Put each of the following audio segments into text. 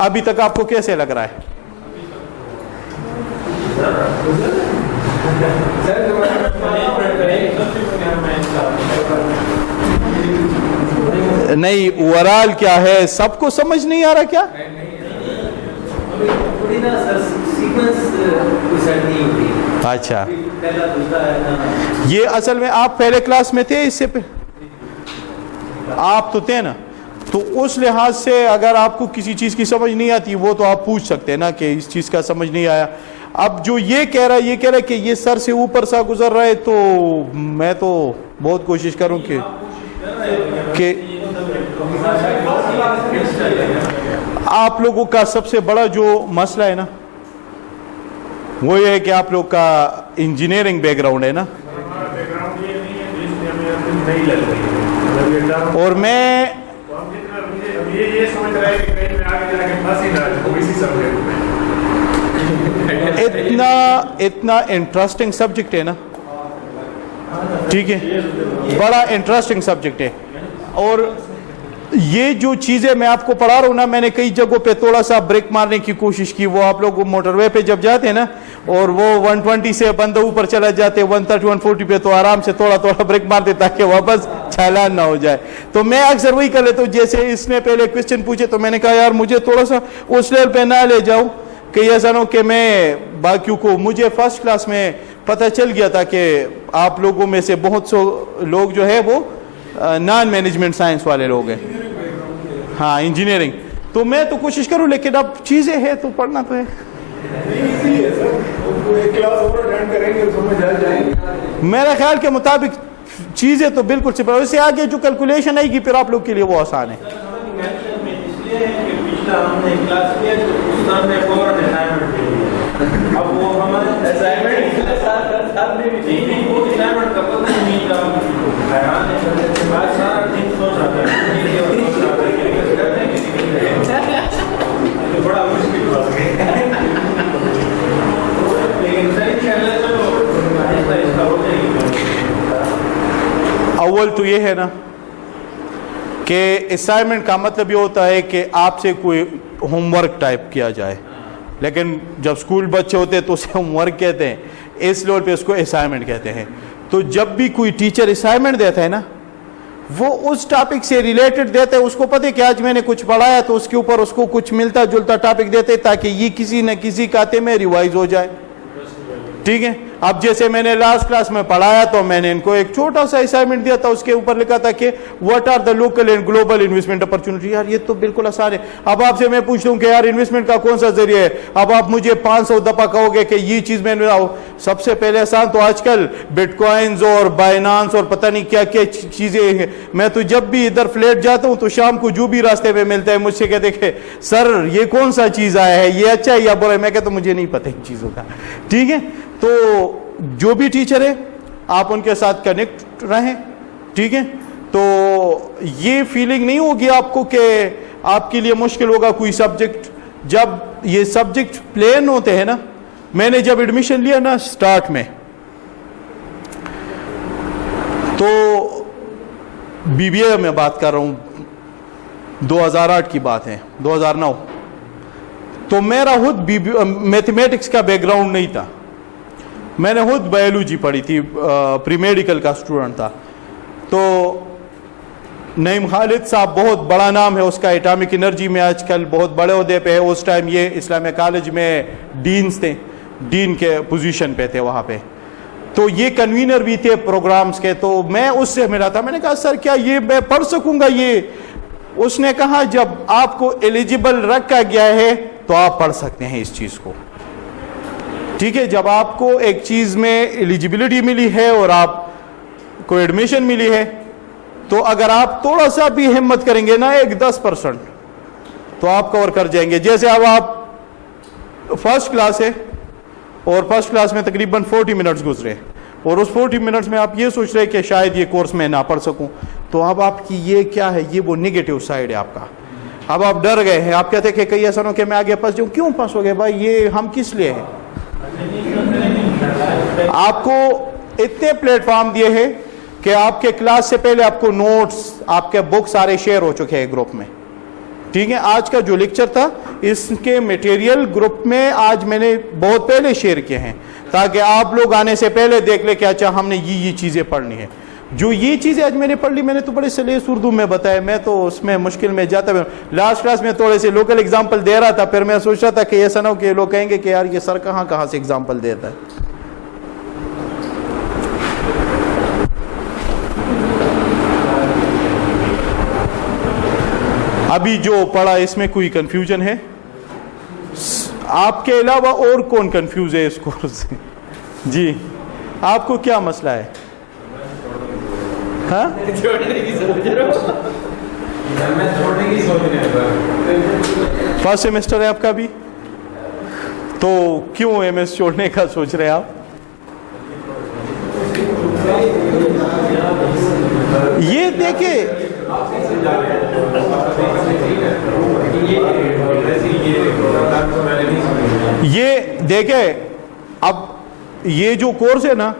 ابھی تک آپ کو کیسے لگ رہا ہے؟ نہیں، اوورال کیا ہے سب کو سمجھ نہیں آ رہا کیا؟ اچھا، یہ اصل میں آپ پہلے کلاس میں تھے، اس سے آپ تو تھے نا، تو اس لحاظ سے اگر آپ کو کسی چیز کی سمجھ نہیں آتی وہ تو آپ پوچھ سکتے ہیں نا کہ اس چیز کا سمجھ نہیں آیا. اب جو یہ کہہ رہا ہے کہ یہ سر سے اوپر سا گزر رہا ہے، تو میں تو بہت کوشش کروں کہ آپ لوگوں کا سب سے بڑا جو مسئلہ ہے نا وہ یہ ہے کہ آپ لوگ کا انجینئرنگ بیک گراؤنڈ ہے نا، اور میں اتنا انٹرسٹنگ سبجیکٹ ہے نا، ٹھیک ہے، بڑا انٹرسٹنگ سبجیکٹ ہے. اور یہ جو چیزیں میں آپ کو پڑھا رہا ہوں نا، میں نے کئی جگہوں پہ تھوڑا سا بریک مارنے کی کوشش کی. وہ آپ لوگ موٹر وے پہ جب جاتے ہیں نا اور وہ 120 سے بندہ اوپر چلا جاتے 130 140 پہ، تو آرام سے تھوڑا بریک مارتے تاکہ واپس چھلانگ نہ ہو جائے. تو میں اکثر وہی کر لیتا ہوں. جیسے اس نے پہلے کوشچن پوچھے تو میں نے کہا یار مجھے تھوڑا سا اس لیول پہ نہ لے جاؤ کہ ایسا نہ ہو کہ میں باقیوں کو، مجھے فرسٹ کلاس میں پتہ چل گیا تھا کہ آپ لوگوں میں سے بہت سے لوگ جو ہے وہ نان مینجمنٹ سائنس والے لوگ ہیں، ہاں انجینئرنگ. تو میں تو کوشش کروں، لیکن اب چیزیں ہیں تو پڑھنا تو ہے. میرے خیال کے مطابق چیزیں تو بالکل سمپل، اس سے آگے جو کیلکولیشن آئے گی پھر آپ لوگ کے لیے وہ آسان ہے. اول تو یہ ہے نا کہ اسائنمنٹ کا مطلب یہ ہوتا ہے کہ آپ سے کوئی ہوم ورک ٹائپ کیا جائے، لیکن جب سکول بچے ہوتے ہیں تو اسے ہوم ورک کہتے ہیں، اس لیول پہ اس کو اسائنمنٹ کہتے ہیں. تو جب بھی کوئی ٹیچر اسائنمنٹ دیتا ہے نا وہ اس ٹاپک سے ریلیٹڈ دیتا ہے. اس کو پتہ ہے کہ آج میں نے کچھ پڑھایا تو اس کے اوپر اس کو کچھ ملتا جلتا ٹاپک دیتے تاکہ یہ کسی نہ کسی کھاتے میں ریوائز ہو جائے. ٹھیک ہے. اب جیسے میں نے لاسٹ کلاس میں پڑھایا تو میں نے ان کو ایک چھوٹا سا اسائنمنٹ دیا تھا، اس کے اوپر لکھا تھا کہ what are the local and global investment opportunity. یار یہ تو بالکل آسان ہے. اب آپ سے میں پوچھتا ہوں کہ یار انویسٹمنٹ کا کون سا ذریعہ ہے، اب آپ مجھے 500 دفعہ کہو گے کہ یہ چیز میں نے، سب سے پہلے آسان تو آج کل بٹ کوائنز اور بائنانس اور پتہ نہیں کیا کیا چیزیں ہیں. میں تو جب بھی ادھر فلیٹ جاتا ہوں تو شام کو جو بھی راستے پہ ملتا ہے مجھ سے کہتے کہ سر یہ کون سا چیز آیا ہے، یہ اچھا ہے یا برا ہے. میں کہتا ہوں مجھے نہیں پتہ ان چیزوں کا. ٹھیک ہے. تو جو بھی ٹیچر ہے آپ ان کے ساتھ کنیکٹ رہیں. ٹھیک ہے. تو یہ فیلنگ نہیں ہوگی آپ کو کہ آپ کے لیے مشکل ہوگا کوئی سبجیکٹ. جب یہ سبجیکٹ پلین ہوتے ہیں نا، میں نے جب ایڈمیشن لیا نا سٹارٹ میں تو بی بی اے میں بات کر رہا ہوں، 2008 کی بات ہے، 2009. تو میرا خود میتھمیٹکس کا بیک گراؤنڈ نہیں تھا. میں نے خود بایولوجی پڑھی تھی، پری میڈیکل کا اسٹوڈنٹ تھا. تو نعیم خالد صاحب بہت بڑا نام ہے اس کا، ایٹامک انرجی میں آج کل بہت بڑے عہدے پہ ہے. اس ٹائم یہ اسلامیہ کالج میں ڈینز تھے، ڈین کے پوزیشن پہ تھے وہاں پہ. تو یہ کنوینر بھی تھے پروگرامز کے. تو میں اس سے ملا تھا. میں نے کہا سر کیا یہ میں پڑھ سکوں گا یہ؟ اس نے کہا جب آپ کو ایلیجیبل رکھا گیا ہے تو آپ پڑھ سکتے ہیں اس چیز کو. ٹھیک ہے. جب آپ کو ایک چیز میں ایلیجیبلٹی ملی ہے اور آپ کو ایڈمیشن ملی ہے تو اگر آپ تھوڑا سا بھی ہمت کریں گے نا، ایک 10%، تو آپ کور کر جائیں گے. جیسے اب آپ فرسٹ کلاس ہے اور فرسٹ کلاس میں تقریباً 40 منٹس گزرے اور اس 40 منٹس میں آپ یہ سوچ رہے کہ شاید یہ کورس میں نہ پڑھ سکوں، تو اب آپ کی یہ کیا ہے، یہ وہ نیگیٹو سائڈ ہے آپ کا. اب آپ ڈر گئے ہیں. آپ کہتے ہیں کہ کئی ایسا ہو کہ میں آگے پھنس جاؤں. کیوں پھنسو گے بھائی؟ یہ ہم کس لیے ہیں؟ آپ کو اتنے پلیٹ فارم دیے ہیں کہ آپ کے کلاس سے پہلے آپ کو نوٹس، آپ کے بک سارے شیئر ہو چکے ہیں گروپ میں. ٹھیک ہے. آج کا جو لیکچر تھا اس کے میٹیریل گروپ میں آج میں نے بہت پہلے شیئر کیے ہیں تاکہ آپ لوگ آنے سے پہلے دیکھ لیں کہ اچھا ہم نے یہ چیزیں پڑھنی ہے. جو یہ چیزیں آج میں نے پڑھ لی میں نے تو بڑے سلیس اردو میں بتایا, میں تو اس میں مشکل میں جاتا ہوں. لاسٹ کلاس میں تھوڑے سے لوکل ایگزامپل دے رہا تھا, پھر میں سوچ رہا تھا کہ ایسا نہ ہو کہ لوگ کہیں گے کہ یار یہ سر کہاں سے ایگزامپل دیتا ہے. ابھی جو پڑھا اس میں کوئی کنفیوژن ہے آپ کے علاوہ اور کون کنفیوز ہے اس کورس سے؟ جی آپ کو کیا مسئلہ ہے؟ ہاں فرسٹ سیمسٹر ہے آپ کا بھی, تو کیوں ایم ایس چھوڑنے کا سوچ رہے ہیں آپ؟ یہ دیکھیں اب یہ جو کورس ہے نا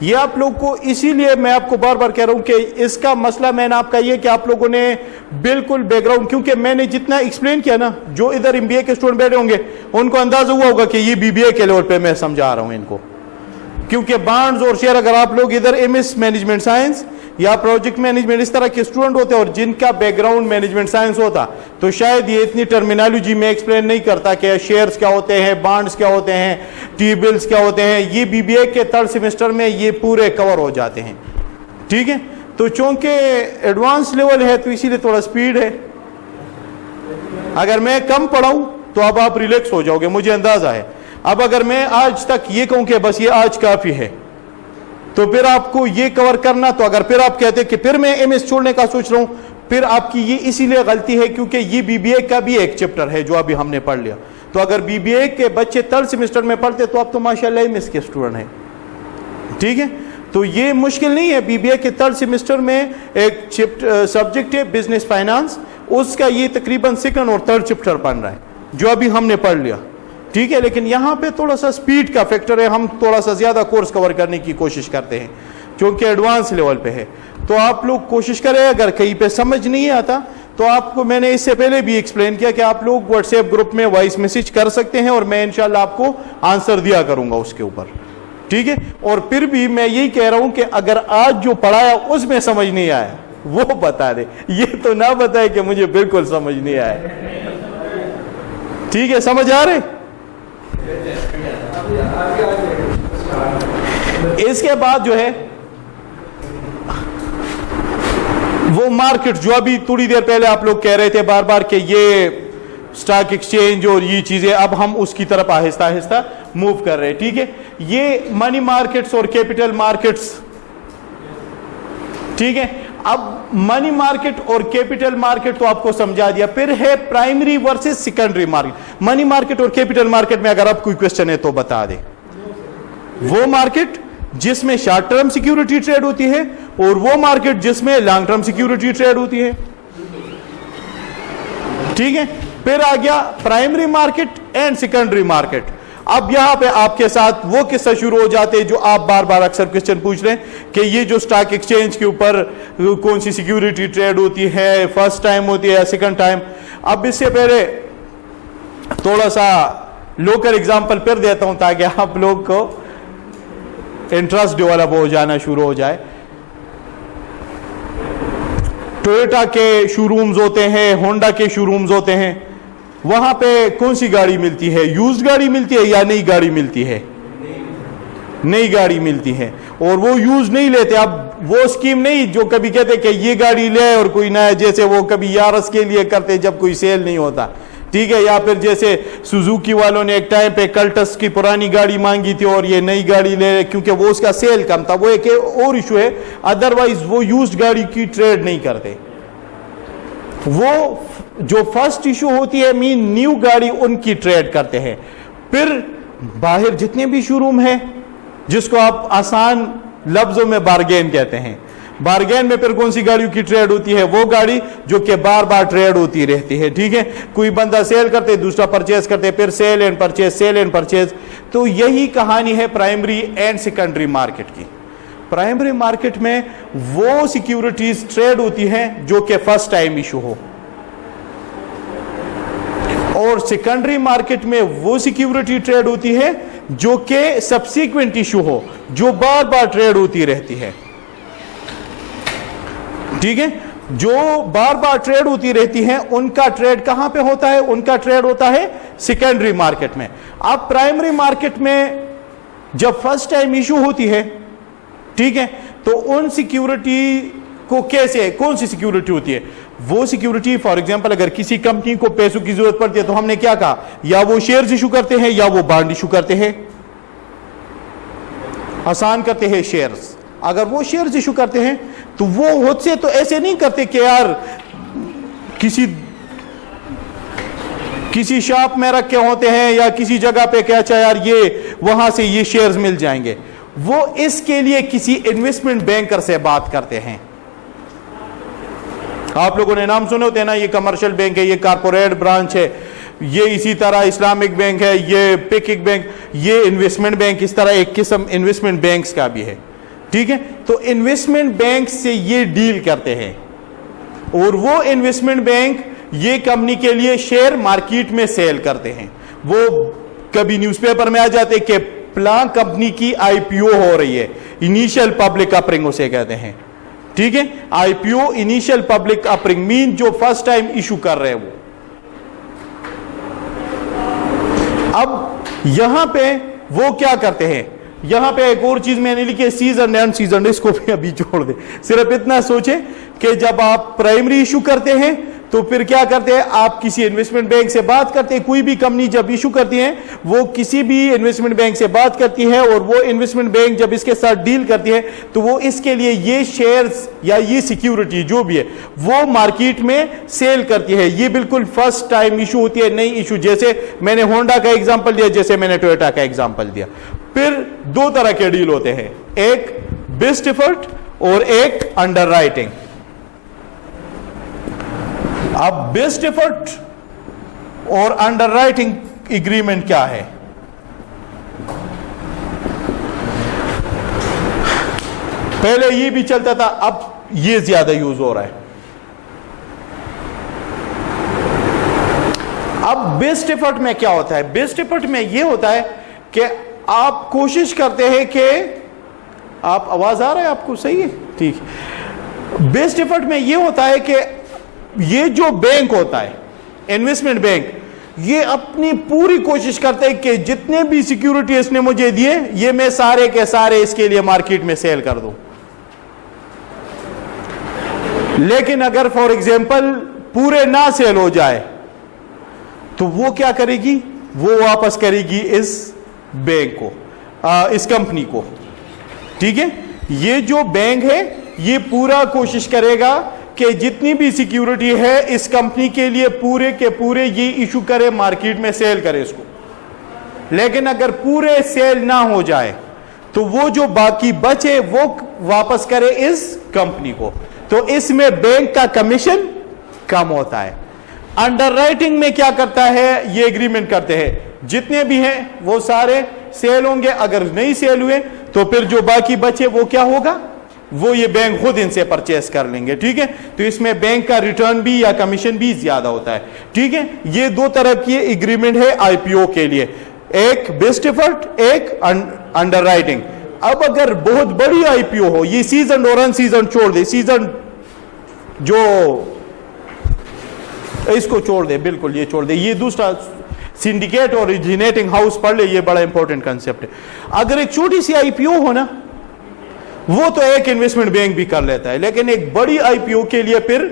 یہ آپ لوگ کو اسی لیے میں آپ کو بار بار کہہ رہا ہوں کہ اس کا مسئلہ میں نے آپ کا یہ کہ آپ لوگوں نے بالکل بیک گراؤنڈ, کیونکہ میں نے جتنا ایکسپلین کیا نا جو ادھر ایم بی اے کے اسٹوڈنٹ بیٹھے ہوں گے ان کو اندازہ ہوا ہوگا کہ یہ بی بی اے کے لیول پہ میں سمجھا رہا ہوں ان کو, کیونکہ بانڈز اور شیئر اگر آپ لوگ ادھر ایم ایس مینجمنٹ سائنس یا پروجیکٹ مینجمنٹ اس طرح کے اسٹوڈنٹ ہوتے اور جن کا بیک گراؤنڈ مینجمنٹ سائنس ہوتا تو شاید یہ اتنی ٹرمینالوجی میں ایکسپلین نہیں کرتا کہ شیئرز کیا ہوتے ہیں, بانڈز کیا ہوتے ہیں, ٹی بلز کیا ہوتے ہیں. یہ بی بی اے کے تھرڈ سیمسٹر میں یہ پورے کور ہو جاتے ہیں. ٹھیک ہے, تو چونکہ ایڈوانس لیول ہے تو اسی لیے تھوڑا سپیڈ ہے. اگر میں کم پڑھاؤں تو اب آپ ریلیکس ہو جاؤ گے, مجھے اندازہ ہے. اب اگر میں آج تک یہ کہوں کہ بس یہ آج کافی ہے تو پھر آپ کو یہ کور کرنا, تو اگر پھر آپ کہتے کہ پھر میں ایم ایس چھوڑنے کا سوچ رہا ہوں, پھر آپ کی یہ اسی لیے غلطی ہے کیونکہ یہ بی بی اے کا بھی ایک چیپٹر ہے جو ابھی ہم نے پڑھ لیا. تو اگر بی بی اے کے بچے تھرڈ سیمسٹر میں پڑھتے تو آپ تو ماشاءاللہ ایم ایس کے اسٹوڈنٹ ہیں. ٹھیک ہے, تو یہ مشکل نہیں ہے. بی بی اے کے تھرڈ سیمسٹر میں ایک سبجیکٹ ہے بزنس فائنانس, اس کا یہ تقریباً سیکنڈ اور تھرڈ چیپٹر بن رہا ہے جو ابھی ہم نے پڑھ لیا. ٹھیک ہے, لیکن یہاں پہ تھوڑا سا سپیڈ کا فیکٹر ہے, ہم تھوڑا سا زیادہ کورس کور کرنے کی کوشش کرتے ہیں چونکہ ایڈوانس لیول پہ ہے. تو آپ لوگ کوشش کریں, اگر کہیں پہ سمجھ نہیں آتا تو آپ کو میں نے اس سے پہلے بھی ایکسپلین کیا کہ آپ لوگ واٹس ایپ گروپ میں وائس میسج کر سکتے ہیں اور میں انشاءاللہ آپ کو آنسر دیا کروں گا اس کے اوپر. ٹھیک ہے, اور پھر بھی میں یہی کہہ رہا ہوں کہ اگر آج جو پڑھایا اس میں سمجھ نہیں آیا وہ بتا دے, یہ تو نہ بتائے کہ مجھے بالکل سمجھ نہیں آیا. ٹھیک ہے, سمجھ آ رہے؟ اس کے بعد جو ہے وہ مارکیٹ جو ابھی تھوڑی دیر پہلے آپ لوگ کہہ رہے تھے بار بار کہ یہ سٹاک ایکسچینج اور یہ چیزیں, اب ہم اس کی طرف آہستہ آہستہ موو کر رہے ہیں. ٹھیک ہے, یہ منی مارکیٹس اور کیپٹل مارکیٹس. ٹھیک ہے, اب منی مارکیٹ اور کیپٹل مارکیٹ تو آپ کو سمجھا دیا. پھر ہے primary versus secondary market. Money market اور کیپٹل مارکیٹ میں اگر آپ کوئی کوشچن ہے تو بتا دیں. وہ مارکیٹ جس میں شارٹ ٹرم سیکیورٹی ٹریڈ ہوتی ہے اور وہ مارکیٹ جس میں لانگ ٹرم سیکیورٹی ٹریڈ ہوتی ہے. ٹھیک ہے, پھر آ گیا primary market and secondary market. اب یہاں پہ آپ کے ساتھ وہ قصہ شروع ہو جاتے ہیں جو آپ بار بار اکثر کوسچن پوچھ رہے ہیں کہ یہ جو سٹاک ایکسچینج کے اوپر کون سی سیکیورٹی ٹریڈ ہوتی ہے, فرسٹ ٹائم ہوتی ہے یا سیکنڈ ٹائم. اب اس سے پہلے تھوڑا سا لوکل ایگزامپل پھر دیتا ہوں تاکہ آپ لوگ کو انٹرسٹ ڈیولپ ہو جانا شروع ہو جائے. ٹویوٹا کے شو رومز ہوتے ہیں, ہونڈا کے شو رومز ہوتے ہیں, وہاں پہ کون سی گاڑی ملتی ہے؟ یوزڈ گاڑی ملتی ہے یا نئی گاڑی ملتی ہے؟ نئی گاڑی ملتی ہے, اور وہ یوز نہیں لیتے. اب وہ اسکیم نہیں جو کبھی کہتے کہ یہ گاڑی لے اور کوئی نیا, جیسے وہ کبھی یارس کے لیے کرتے جب کوئی سیل نہیں ہوتا. ٹھیک ہے, یا پھر جیسے سوزوکی والوں نے ایک ٹائم پہ کلٹس کی پرانی گاڑی مانگی تھی اور یہ نئی گاڑی لے کیونکہ وہ اس کا سیل کم تھا. وہ ایک اور ایشو ہے, ادروائز وہ یوزڈ گاڑی کی ٹریڈ نہیں کرتے. وہ جو فرسٹ ایشو ہوتی ہے مین نیو گاڑی ان کی ٹریڈ کرتے ہیں. پھر باہر جتنے بھی شو روم ہیں جس کو آپ آسان لفظوں میں بارگین کہتے ہیں, بارگین میں پھر کون سی گاڑیوں کی ٹریڈ ہوتی ہے؟ وہ گاڑی جو کہ بار بار ٹریڈ ہوتی رہتی ہے. ٹھیک ہے, کوئی بندہ سیل کرتے دوسرا پرچیز کرتے, پھر sell and purchase, sell and purchase. تو یہی کہانی ہے پرائمری اینڈ سیکنڈری مارکیٹ کی. پرائمری مارکیٹ میں وہ سیکیورٹیز ٹریڈ ہوتی ہیں جو کہ فرسٹ ٹائم ایشو ہو. اور سیکنڈری مارکیٹ میں وہ سیکیورٹی ٹریڈ ہوتی ہے جو کہ سبسیکوینٹ ایشو ہو, جو بار بار ٹریڈ ہوتی رہتی ہے. ٹھیک ہے, جو بار بار ٹریڈ ہوتی رہتی ہیں ان کا ٹریڈ کہاں پہ ہوتا ہے؟ ان کا ٹریڈ ہوتا ہے سیکنڈری مارکیٹ میں. اب پرائمری مارکیٹ میں جب فرسٹ ٹائم ایشو ہوتی ہے, ٹھیک ہے, تو ان سیکیورٹی کو کیسے, کون سی سیکیورٹی ہوتی ہے؟ وہ سیکیورٹی فار ایگزامپل اگر کسی کمپنی کو پیسوں کی ضرورت پڑتی ہے تو ہم نے کیا کہا, یا وہ شیئرز ایشو کرتے ہیں یا وہ بانڈ ایشو کرتے ہیں. آسان کرتے ہیں شیئرز. اگر وہ شیئرز ایشو کرتے ہیں تو وہ خود سے تو ایسے نہیں کرتے کہ یار کسی شاپ میں رکھ کے ہوتے ہیں یا کسی جگہ پہ کہ اچھا یار یہ وہاں سے یہ شیئرز مل جائیں گے. وہ اس کے لیے کسی انویسٹمنٹ بینکر سے بات کرتے ہیں. آپ لوگوں نے نام سنے ہوتے ہیں نا, یہ کمرشل بینک ہے, یہ کارپوریٹ برانچ ہے, یہ اسی طرح اسلامک بینک ہے, یہ پکک بینک, یہ انویسٹمنٹ بینک, اس طرح ایک قسم انویسٹمنٹ بینکس کا بھی ہے. ٹھیک ہے, تو انویسٹمنٹ بینک سے یہ ڈیل کرتے ہیں اور وہ انویسٹمنٹ بینک یہ کمپنی کے لیے شیئر مارکیٹ میں سیل کرتے ہیں. وہ کبھی نیوز پیپر میں آ جاتے کہ پلان کمپنی کی آئی پی او ہو رہی ہے, انیشیل پبلک آفرنگ اسے کہتے ہیں. ٹھیک ہے, آئی پی او انیشیل پبلک آفرنگ مین جو فرسٹ ٹائم ایشو کر رہے ہیں وہ. اب یہاں پہ وہ کیا کرتے ہیں, یہاں پہ ایک اور چیز میں نے لکھی ہے سیزن اینڈ سیزن, اس کو بھی ابھی چھوڑ دیں. صرف اتنا سوچیں کہ جب آپ پرائمری ایشو کرتے ہیں تو پھر کیا کرتے ہیں, آپ کسی انویسٹمنٹ بینک سے بات کرتے ہیں. کوئی بھی کمپنی جب ایشو کرتی ہے وہ کسی بھی انویسٹمنٹ بینک سے بات کرتی ہے اور وہ انویسٹمنٹ بینک جب اس کے ساتھ ڈیل کرتی ہے تو وہ اس کے لیے یہ شیئرز یا یہ سیکیورٹی جو بھی ہے وہ مارکیٹ میں سیل کرتی ہے. یہ بالکل فرسٹ ٹائم ایشو ہوتی ہے, نئی ایشو. جیسے میں نے ہونڈا کا ایگزامپل دیا, جیسے میں نے ٹویوٹا کا ایگزامپل دیا. پھر دو طرح کے ڈیل ہوتے ہیں, ایک بیسٹ ایفرٹ اور ایک انڈر رائٹنگ. اب بیسٹ ایفرٹ اور انڈر رائٹنگ ایگریمنٹ کیا ہے؟ پہلے یہ بھی چلتا تھا, اب یہ زیادہ یوز ہو رہا ہے. اب بیسٹ ایفرٹ میں کیا ہوتا ہے؟ بیسٹ ایفرٹ میں یہ ہوتا ہے کہ آپ کوشش کرتے ہیں کہ آپ, آواز آ رہا ہے آپ کو صحیح ہے؟ ٹھیک. بیسٹ ایفرٹ میں یہ ہوتا ہے کہ یہ جو بینک ہوتا ہے انویسٹمنٹ بینک, یہ اپنی پوری کوشش کرتے ہیں کہ جتنے بھی سیکیورٹی اس نے مجھے دیے یہ میں سارے کے سارے اس کے لیے مارکیٹ میں سیل کر دوں. لیکن اگر فار ایگزامپل پورے نہ سیل ہو جائے تو وہ کیا کرے گی, وہ واپس کرے گی اس بینک کو, اس کمپنی کو. ٹھیک ہے, یہ جو بینک ہے یہ پورا کوشش کرے گا کہ جتنی بھی سیکیورٹی ہے اس کمپنی کے لیے پورے کے پورے یہ ایشو کرے, مارکیٹ میں سیل کرے اس کو. لیکن اگر پورے سیل نہ ہو جائے تو وہ جو باقی بچے وہ واپس کرے اس کمپنی کو. تو اس میں بینک کا کمیشن کم ہوتا ہے. انڈر رائٹنگ میں کیا کرتا ہے, یہ ایگریمنٹ کرتے ہیں جتنے بھی ہیں وہ سارے سیل ہوں گے, اگر نہیں سیل ہوئے تو پھر جو باقی بچے وہ کیا ہوگا, وہ یہ بینک خود ان سے پرچیز کر لیں گے. ٹھیک ہے, تو اس میں بینک کا ریٹرن بھی یا کمیشن بھی زیادہ ہوتا ہے. ٹھیک ہے, یہ دو طرح کی ایگریمنٹ ہے آئی پی او کے لیے, ایک بیسٹ ایفرٹ, ایک انڈر رائٹنگ. اب اگر بہت بڑی آئی پی او ہو, یہ سیزن اور ان سیزن چھوڑ دے, سیزن جو اس کو چھوڑ دے, بالکل یہ چھوڑ دے, یہ دوسرا سنڈیکیٹ اور اوریجنیٹنگ ہاؤس پڑھ لے, یہ بڑا امپورٹنٹ کنسپٹ ہے. اگر ایک چھوٹی سی آئی پی او ہو نا, وہ تو ایک انویسٹمنٹ بینک بھی کر لیتا ہے, لیکن ایک بڑی آئی پی او کے لیے پھر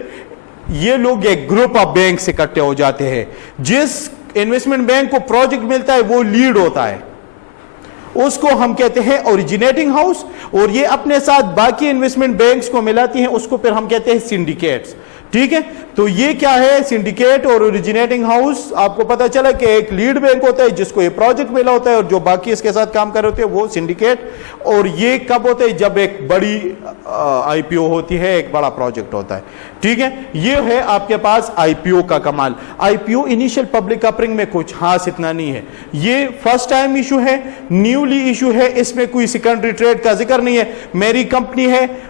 یہ لوگ ایک گروپ آف بینک سے اکٹھے ہو جاتے ہیں. جس انویسٹمنٹ بینک کو پروجیکٹ ملتا ہے وہ لیڈ ہوتا ہے, اس کو ہم کہتے ہیں اوریجنیٹنگ ہاؤس, اور یہ اپنے ساتھ باقی انویسٹمنٹ بینکس کو ملاتی ہیں, اس کو پھر ہم کہتے ہیں سنڈیکیٹس. ٹھیک ہے, تو یہ کیا ہے سنڈیکیٹ اور اوریجنیٹنگ ہاؤس. آپ کو پتا چلا کہ ایک لیڈ بینک ہوتا ہے جس کو یہ پروجیکٹ ملا ہوتا ہے, اور جو باقی اس کے ساتھ کام کر رہے ہوتے ہیں وہ سنڈیکیٹ. اور یہ کب ہوتا ہے, جب ایک بڑی آئی پی او ہوتی ہے, ایک بڑا پروجیکٹ ہوتا ہے. ٹھیک ہے, یہ ہے آپ کے پاس آئی پی او کا کمال. آئی پی او انیشیل پبلک آفرنگ میں کچھ خاص اتنا نہیں ہے, یہ فرسٹ ٹائم ایشو ہے, نیولی ایشو ہے, اس میں کوئی سیکنڈری ٹریڈ کا ذکر نہیں ہے. میری کمپنی ہے,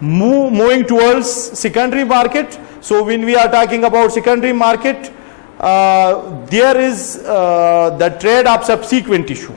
moving towards secondary market. So when we are talking about secondary market, there is the trade of subsequent issue.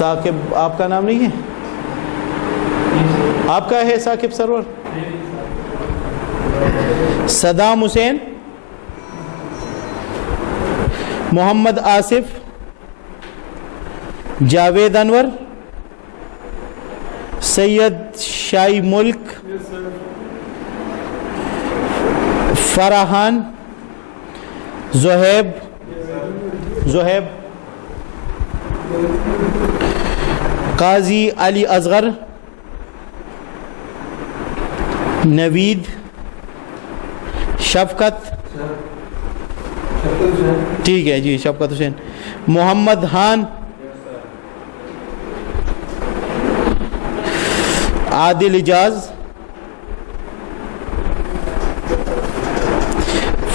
Saqib آپ کا نام نہیں ہے؟ آپ کا ہے ثاقب سرور؟ صدام حسین، محمد آصف، جاوید انور، سید شاہی ملک، فراہان، زہیب قاضی علی اصغر، نوید، شفقت، ٹھیک ہے جی، شفقت حسین، محمد خان، عادل اجاز،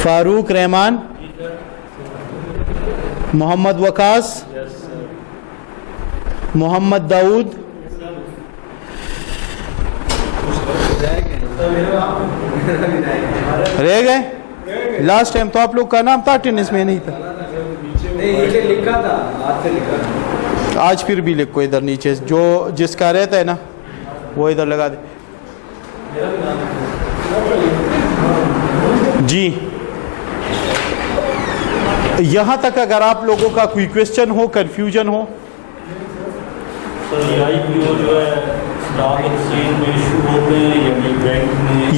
فاروق رحمان، محمد وقاص، محمد داؤد، رہ گئے؟ لاسٹ ٹائم تو آپ لوگ کا نام تھا اٹینڈنس میں نہیں تھا، آج پھر بھی لکھو ادھر نیچے، جو جس کا رہتا ہے نا وہ ادھر لگا دے جی۔ یہاں تک اگر آپ لوگوں کا کوئی کویسچن ہو، کنفیوژن ہو؟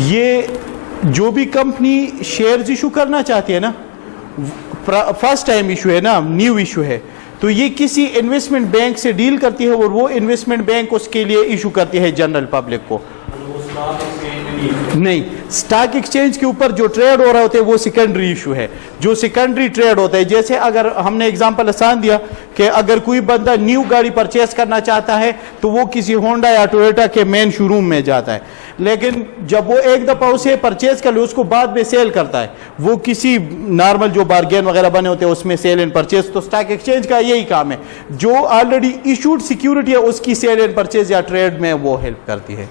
یہ جو بھی کمپنی شیئرز ایشو کرنا چاہتی ہے نا، فرسٹ ٹائم ایشو ہے نا، نیو ایشو ہے، تو یہ کسی انویسٹمنٹ بینک سے ڈیل کرتی ہے اور وہ انویسٹمنٹ بینک اس کے لیے ایشو کرتی ہے جنرل پبلک کو۔ نہیں، سٹاک ایکسچینج کے اوپر جو ٹریڈ ہو رہا ہوتا ہے وہ سیکنڈری ایشو ہے، جو سیکنڈری ٹریڈ ہوتا ہے۔ جیسے اگر ہم نے ایگزامپل آسان دیا کہ اگر کوئی بندہ نیو گاڑی پرچیز کرنا چاہتا ہے تو وہ کسی ہونڈا یا ٹویوٹا کے مین شو روم میں جاتا ہے، لیکن جب وہ ایک دفعہ اسے پرچیز کر لے اس کو بعد میں سیل کرتا ہے، وہ کسی نارمل جو بارگین وغیرہ بنے ہوتے ہیں اس میں سیل اینڈ پرچیز، تو سٹاک ایکسچینج کا یہی کام ہے، جو آلریڈی ایشوڈ سیکیورٹی ہے اس کی سیل اینڈ پرچیز یا ٹریڈ میں وہ ہیلپ کرتی ہے۔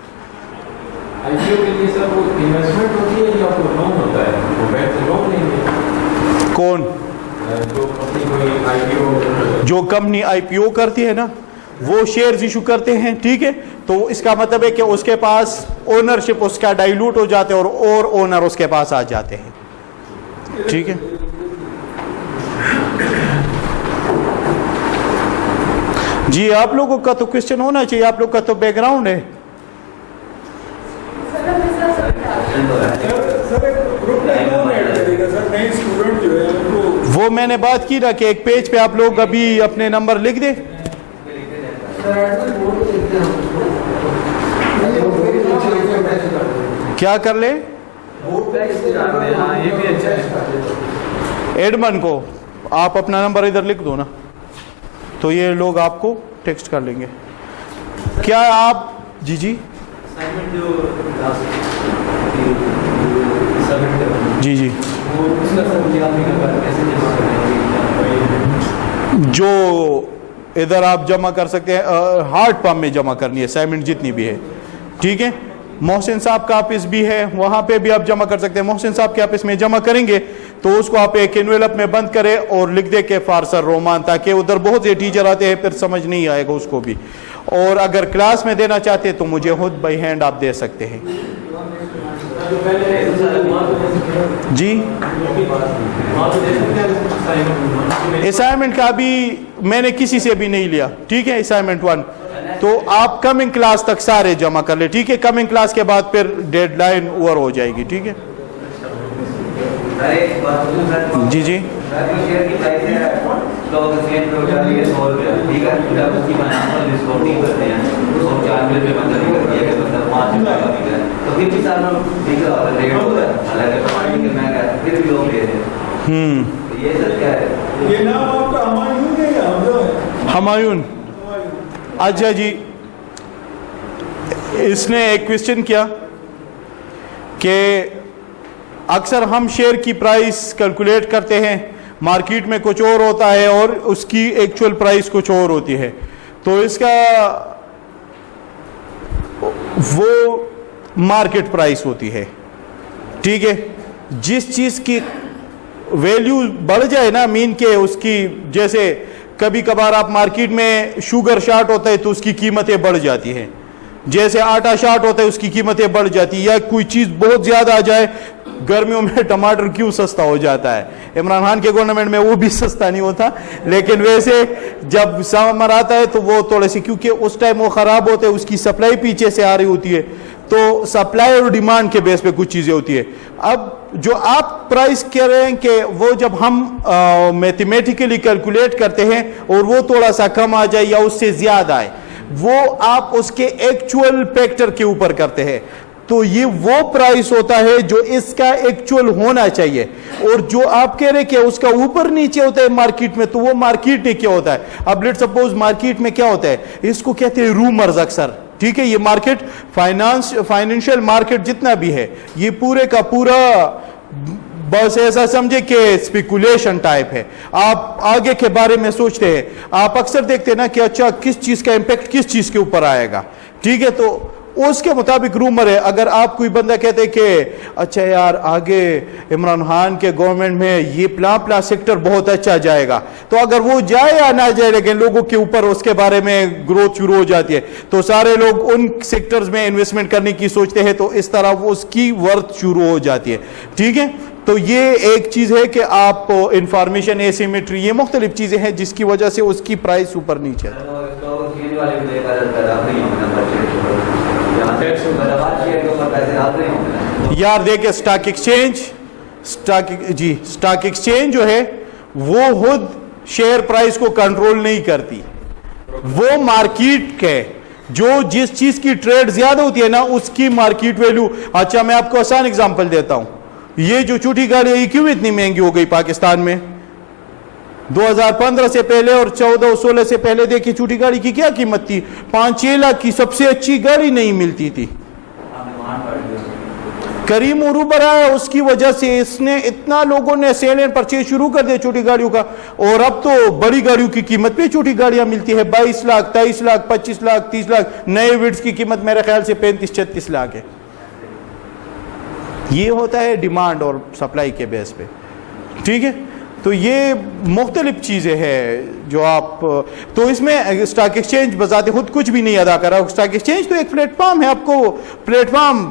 کون؟ جو کمپنی آئی پی او کرتی ہے نا وہ شیئرز ایشو کرتے ہیں، ٹھیک ہے، تو اس کا مطلب ہے کہ اس کے پاس اونرشپ اس کا ڈائیلوٹ ہو جاتے ہیں اور اونر اس کے پاس آ جاتے ہیں، ٹھیک ہے۔ جی آپ لوگوں کا تو کوشچن ہونا چاہیے، آپ لوگ کا تو بیک گراؤنڈ ہے۔ وہ میں نے بات کی نا کہ ایک پیج پہ آپ لوگ ابھی اپنے نمبر لکھ دیں۔ کیا کر لیں؟ ایڈمن کو آپ اپنا نمبر ادھر لکھ دو نا، تو یہ لوگ آپ کو ٹیکسٹ کر لیں گے۔ کیا آپ جی جی جی جی جو ادھر آپ جمع کر سکتے ہیں ہارڈ پمپ میں جمع کرنی ہے، اسائنمنٹ جتنی بھی ہے، ٹھیک ہے۔ محسن صاحب کا آفس بھی ہے، وہاں پہ بھی آپ جمع کر سکتے ہیں۔ محسن صاحب کے آفس میں جمع کریں گے تو اس کو آپ ایک انویلپ میں بند کریں اور لکھ دیں کہ فار سر رومان، تاکہ ادھر بہت سے ٹیچر آتے ہیں پھر سمجھ نہیں آئے گا اس کو بھی، اور اگر کلاس میں دینا چاہتے ہیں تو مجھے خود بائی ہینڈ آپ دے سکتے ہیں۔ جی اسائنمنٹ کا بھی میں نے کسی سے بھی نہیں لیا، ٹھیک ہے، اسائنمنٹ 1 تو آپ کمنگ کلاس تک سارے جمع کر لیں، ٹھیک ہے۔ کمنگ کلاس کے بعد پھر ڈیڈ لائن اوور ہو جائے گی، ٹھیک ہے۔ جی جی ہمایون، اچھا جی، اس نے ایک کویسچن کیا کہ اکثر ہم شیئر کی پرائس کیلکولیٹ کرتے ہیں، مارکیٹ میں کچھ اور ہوتا ہے اور اس کی ایکچوئل پرائس کچھ اور ہوتی ہے، تو اس کا وہ مارکیٹ پرائس ہوتی ہے، ٹھیک ہے۔ جس چیز کی ویلیو بڑھ جائے نا، مین کہ اس کی جیسے کبھی کبھار آپ مارکیٹ میں شوگر شارٹ ہوتا ہے تو اس کی قیمتیں بڑھ جاتی ہیں، جیسے آٹا شارٹ ہوتا ہے اس کی قیمتیں بڑھ جاتی ہیں، یا کوئی چیز بہت زیادہ آ جائے. گرمیوں میں ٹماٹر کیوں سستا ہو جاتا ہے؟ عمران خان کے گورنمنٹ میں وہ بھی سستا نہیں ہوتا، لیکن ویسے جب سمر آتا ہے تو وہ تھوڑے سے، کیونکہ اس ٹائم وہ خراب ہوتے ہیں، اس کی سپلائی پیچھے سے آ رہی ہوتی ہے، تو سپلائی اور ڈیمانڈ کے بیس پہ کچھ چیزیں ہوتی ہے. اب جو آپ پرائس کہہ رہے ہیں کہ وہ جب ہم میتھمیٹیکلی کیلکولیٹ کرتے ہیں اور وہ تھوڑا سا کم آ جائے یا اس سے زیادہ آئے، وہ آپ اس کے ایکچول فیکٹر کے اوپر کرتے ہیں. تو یہ وہ پرائس ہوتا ہے جو اس کا ایکچول ہونا چاہیے، اور جو آپ کہہ رہے کہ اس کا اوپر نیچے ہوتا ہے مارکیٹ میں، تو وہ مارکیٹ میں کیا ہوتا ہے. اب لیٹ سپوز مارکیٹ میں کیا ہوتا ہے، اس کو کہتے ہیں رومرز اکثر، ٹھیک ہے. یہ مارکیٹ فائنینشیل مارکیٹ جتنا بھی ہے، یہ پورے کا پورا بس ایسا سمجھے کہ اسپیکولیشن ٹائپ ہے. آپ آگے کے بارے میں سوچتے ہیں، آپ اکثر دیکھتے ہیں نا کہ اچھا کس چیز کا امپیکٹ کس چیز کے اوپر آئے گا، ٹھیک ہے. تو اس کے مطابق رومر ہے. اگر آپ کوئی بندہ کہتے ہیں کہ اچھا یار آگے عمران خان کے گورنمنٹ میں یہ پلا سیکٹر بہت اچھا جائے گا، تو اگر وہ جائے یا نہ جائے لیکن لوگوں کے اوپر اس کے بارے میں گروتھ شروع ہو جاتی ہے، تو سارے لوگ ان سیکٹرز میں انویسٹمنٹ کرنے کی سوچتے ہیں، تو اس طرح وہ اس کی ورتھ شروع ہو جاتی ہے، ٹھیک ہے. تو یہ ایک چیز ہے کہ آپ انفارمیشن ایسیمیٹری، یہ مختلف چیزیں ہیں جس کی وجہ سے اس کی پرائس اوپر نیچے. یار دیکھیں سٹاک ایکسچینج جو ہے وہ خود شیئر پرائس کو کنٹرول نہیں کرتی، وہ مارکیٹ کے جو جس چیز کی ٹریڈ زیادہ ہوتی ہے نا اس کی مارکیٹ ویلیو. اچھا میں آپ کو آسان اگزامپل دیتا ہوں، یہ جو چھوٹی گاڑی ہے یہ کیوں اتنی مہنگی ہو گئی پاکستان میں؟ 2015 سے پہلے اور 14-16 سے پہلے دیکھیں چھوٹی گاڑی کی کیا قیمت تھی، 5-6 لاکھ کی سب سے اچھی گاڑی نہیں ملتی تھی. کریم عروبر آیا، اس کی وجہ سے اس نے اتنا لوگوں نے سیل اینڈ پرچیز شروع کر دیا چھوٹی گاڑیوں کا، اور اب تو بڑی گاڑیوں کی قیمت پہ چھوٹی گاڑیاں ملتی ہے. 22 لاکھ 23 لاکھ 25 لاکھ 30 لاکھ، نئے وڈز کی قیمت میرے خیال سے 35-36 لاکھ ہے. یہ ہوتا ہے ڈیمانڈ اور سپلائی کے بیس پہ، ٹھیک ہے. تو یہ مختلف چیزیں ہیں جو آپ، تو اس میں اسٹاک ایکسچینج بذات خود کچھ بھی نہیں ادا کر رہا. اسٹاک ایکسچینج تو ایک پلیٹ فارم ہے، آپ کو پلیٹ فارم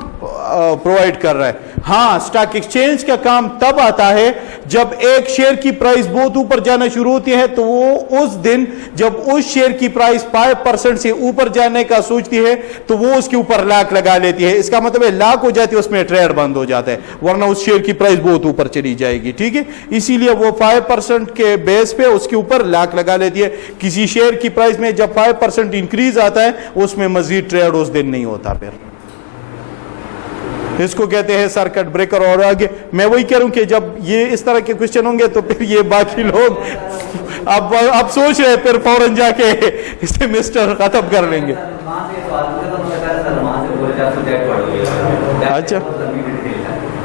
پرووائڈ کر رہا ہے. ہاں اسٹاک ایکسچینج کا کام تب آتا ہے جب ایک شیئر کی پرائس بہت اوپر جانا شروع ہوتی ہے، تو وہ اس دن جب اس شیئر کی پرائس 5% سے اوپر جانے کا سوچتی ہے تو وہ اس کے اوپر لاک لگا لیتی ہے. اس کا مطلب ہے لاک ہو جاتی ہے، اس میں ٹریڈ بند ہو جاتا ہے، ورنہ اس شیئر کی پرائس بہت اوپر چلی جائے گی، ٹھیک ہے. اسی لیے وہ 5% کے بیس پہ اس کے اوپر لاک لگا لیتی ہے. کسی شیئر کی پرائس میں جب 5% انکریز آتا ہے اس میں مزید ٹریڈ اس دن نہیں ہوتا. پھر اس کو کہتے ہیں سرکٹ بریکر. اور آگے میں وہی کہہ رہا ہوں کہ جب یہ اس طرح کے کوشچن ہوں گے تو پھر یہ باقی لوگ اب سوچ رہے پھر فوراً جا کے اسے مسٹر ختم کر لیں گے.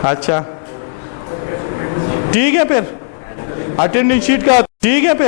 اچھا ٹھیک ہے، پھر اٹینڈنس شیٹ کا ٹھیک ہے. پھر